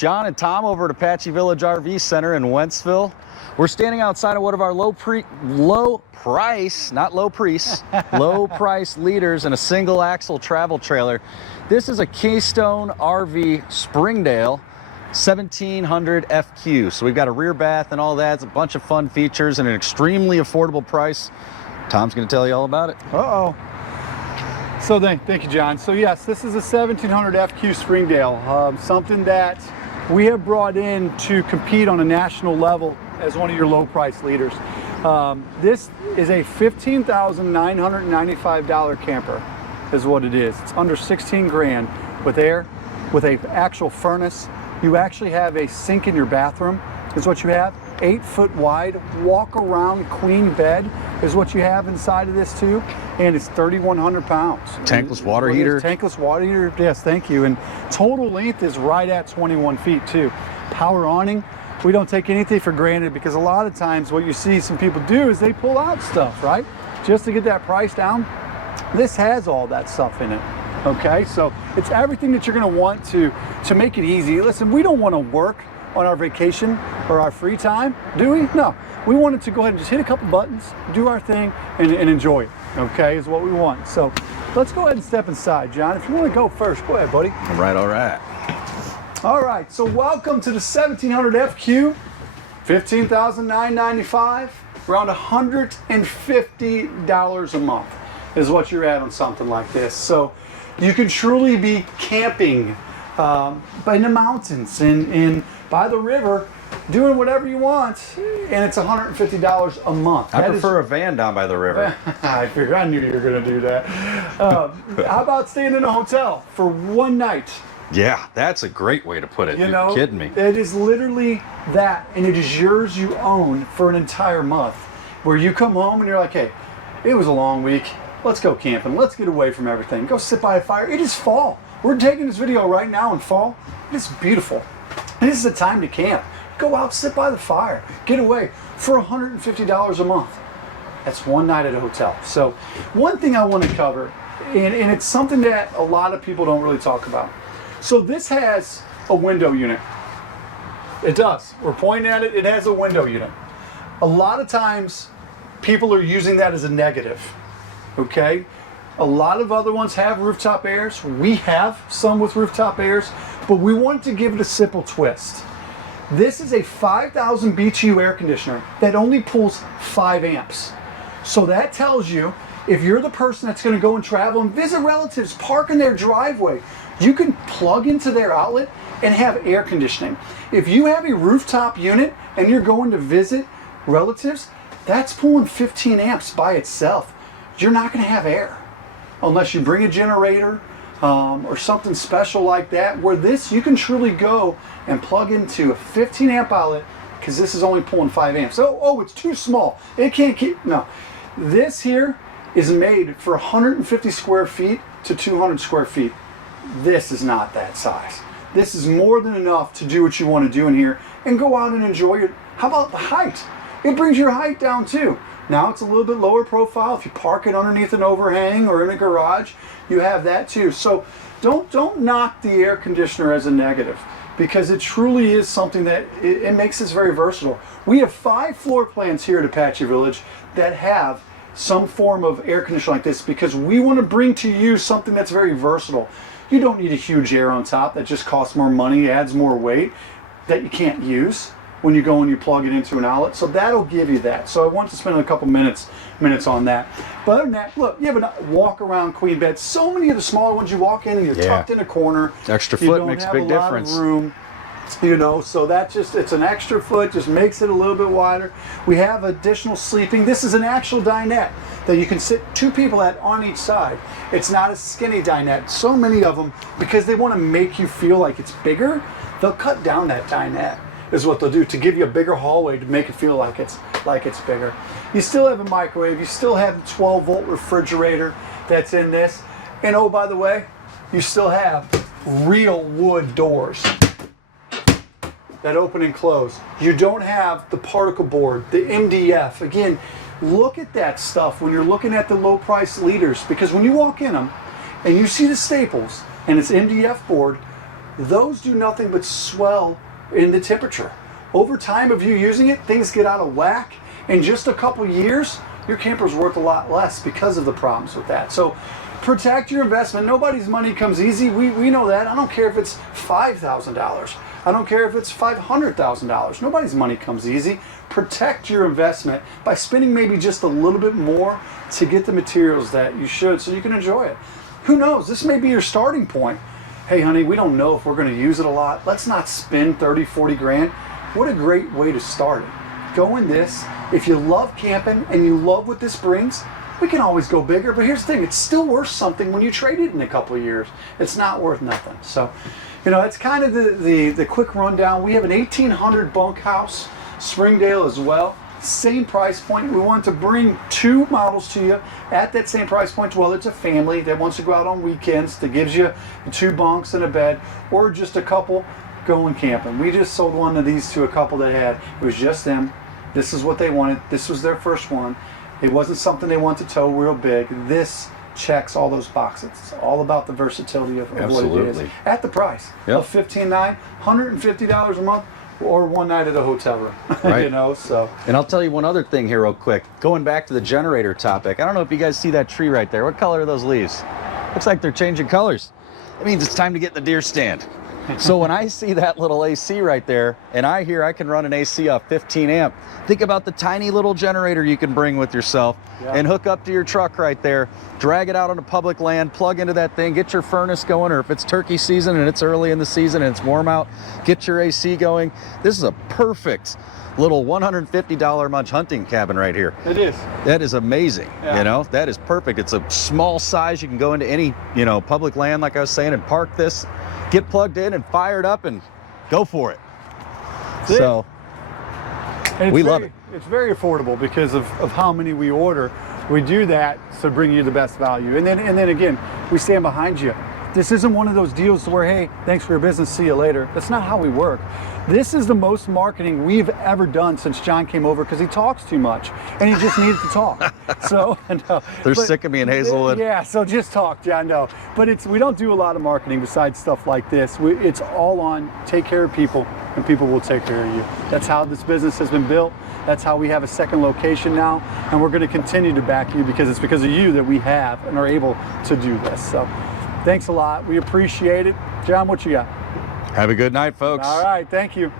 John and Tom over at Apache Village RV Center in Wentzville. We're standing outside of one of our low price leaders in a single axle travel trailer. This is a Keystone RV Springdale 1700FQ. So we've got a rear bath and all that. It's a bunch of fun features and an extremely affordable price. Tom's going to tell you all about it. So thank you, John. So yes, this is a 1700FQ Springdale, something that we have brought in to compete on a national level as one of your low price leaders. This is a $15,995 camper is what it is. It's under 16 grand with air, with a actual furnace. You actually have a sink in your bathroom is what you have. 8 foot wide, walk around queen bed is what you have inside of this too. And it's 3,100 pounds. Tankless water heater. Tankless water heater, yes, thank you. And total length is right at 21 feet too. Power awning. We don't take anything for granted because a lot of times what you see some people do is they pull out stuff, right? Just to get that price down. This has all that stuff in it. Okay, so it's everything that you're gonna want to make it easy. Listen, we don't wanna work on our vacation or our free time, do we? No, we wanted to go ahead and just hit a couple buttons, do our thing, and enjoy it, okay, is what we want. So let's go ahead and step inside, John. If you wanna go first, go ahead, buddy. All right, all right. All right, so welcome to the 1700FQ, $15,995, around $150 a month is what you're at on something like this. So you can truly be camping in the mountains and by the river, doing whatever you want, and it's $150 a month. I prefer a van down by the river. I figured, I knew you were going to do that. How about staying in a hotel for one night? Yeah, that's a great way to put it. You're kidding me. It is literally that, and it is yours you own for an entire month, where you come home and you're like, hey, it was a long week. Let's go camping. Let's get away from everything. Go sit by a fire. It is fall. We're taking this video right now in fall. It is beautiful. This is the time to camp. Go out, sit by the fire, get away for $150 a month. That's one night at a hotel. So one thing I want to cover, and it's something that a lot of people don't really talk about. So this has a window unit. It does. We're pointing at it. It has a window unit. A lot of times people are using that as a negative. Okay? A lot of other ones have rooftop airs. We have some with rooftop airs, but we want to give it a simple twist. This is a 5,000 BTU air conditioner that only pulls 5 amps. So that tells you if you're the person that's going to go and travel and visit relatives, park in their driveway, you can plug into their outlet and have air conditioning. If you have a rooftop unit and you're going to visit relatives, that's pulling 15 amps by itself. You're not going to have air unless you bring a generator or something special like that, where this you can truly go and plug into a 15 amp outlet because this is only pulling 5 amps. Oh, it's too small. It can't keep, no. This here is made for 150 square feet to 200 square feet. This is not that size. This is more than enough to do what you want to do in here and go out and enjoy it. How about the height? It brings your height down too. Now it's a little bit lower profile. If you park it underneath an overhang or in a garage, you have that too. So don't knock the air conditioner as a negative, because it truly is something that it makes this very versatile. We have 5 floor plans here at Apache Village that have some form of air conditioner like this, because we want to bring to you something that's very versatile. You don't need a huge air on top that just costs more money, adds more weight, that you can't use when you go and you plug it into an outlet. So that'll give you that. So I want to spend a couple minutes on that. But other than that, look, you have a walk around queen bed. So many of the smaller ones you walk in and you're tucked in a corner. Extra foot makes a big difference. Room, so that it's an extra foot, just makes it a little bit wider. We have additional sleeping. This is an actual dinette that you can sit 2 people at on each side. It's not a skinny dinette. So many of them, because they want to make you feel like it's bigger, they'll cut down that dinette, is what they'll do, to give you a bigger hallway to make it feel like it's bigger. You still have a microwave. You still have the 12-volt refrigerator that's in this. And oh, by the way, you still have real wood doors that open and close. You don't have the particle board, the MDF. Again, look at that stuff when you're looking at the low price leaders, because when you walk in them and you see the staples and it's MDF board, those do nothing but swell in the temperature. Over time of you using it, things get out of whack. In just a couple years, your camper's worth a lot less because of the problems with that. So protect your investment. Nobody's money comes easy. We know that. I don't care if it's $5,000. I don't care if it's $500,000. Nobody's money comes easy. Protect your investment by spending maybe just a little bit more to get the materials that you should so you can enjoy it. Who knows? This may be your starting point. Hey, honey, we don't know if we're going to use it a lot. Let's not spend 30, 40 grand. What a great way to start it. Go in this. If you love camping and you love what this brings, we can always go bigger, but here's the thing, it's still worth something when you trade it in a couple of years. It's not worth nothing. So, you know, it's kind of the quick rundown. We have an 1800 bunkhouse, Springdale as well. Same price point. We want to bring two models to you at that same price point. Whether it's a family that wants to go out on weekends, that gives you 2 bunks and a bed, or just a couple going camping. We just sold one of these to a couple that it was just them. This is what they wanted. This was their first one. It wasn't something they wanted to tow real big. This checks all those boxes. It's all about the versatility of what it is. At the price of $15,900, $150 a month, or one night at a hotel room. Right. You know, so. And I'll tell you one other thing here real quick. Going back to the generator topic, I don't know if you guys see that tree right there. What color are those leaves? Looks like they're changing colors. It means it's time to get in the deer stand. So when I see that little AC right there, and I hear I can run an AC off 15 amp, think about the tiny little generator you can bring with yourself and hook up to your truck right there, drag it out onto public land, plug into that thing, get your furnace going, or if it's turkey season and it's early in the season and it's warm out, get your AC going. This is a perfect little $150 a month hunting cabin right here. It is. That is amazing. You know, that is perfect. It's a small size. You can go into any, you know, public land, like I was saying, and park this, get plugged in and fired up and go for it. So we love it. It's very affordable because of how many we order. We do that to bring you the best value. And then again, we stand behind you. This isn't one of those deals where, hey, thanks for your business, see you later. That's not how we work. This is the most marketing we've ever done since John came over because he talks too much and he just needs to talk. So no, they're sick of me in Hazelwood. Yeah, so just talk, John. No, but we don't do a lot of marketing besides stuff like this. It's all on take care of people and people will take care of you. That's how this business has been built. That's how we have a second location now, and we're going to continue to back you because it's because of you that we have and are able to do this. So thanks a lot. We appreciate it. John, what you got? Have a good night, folks. All right. Thank you.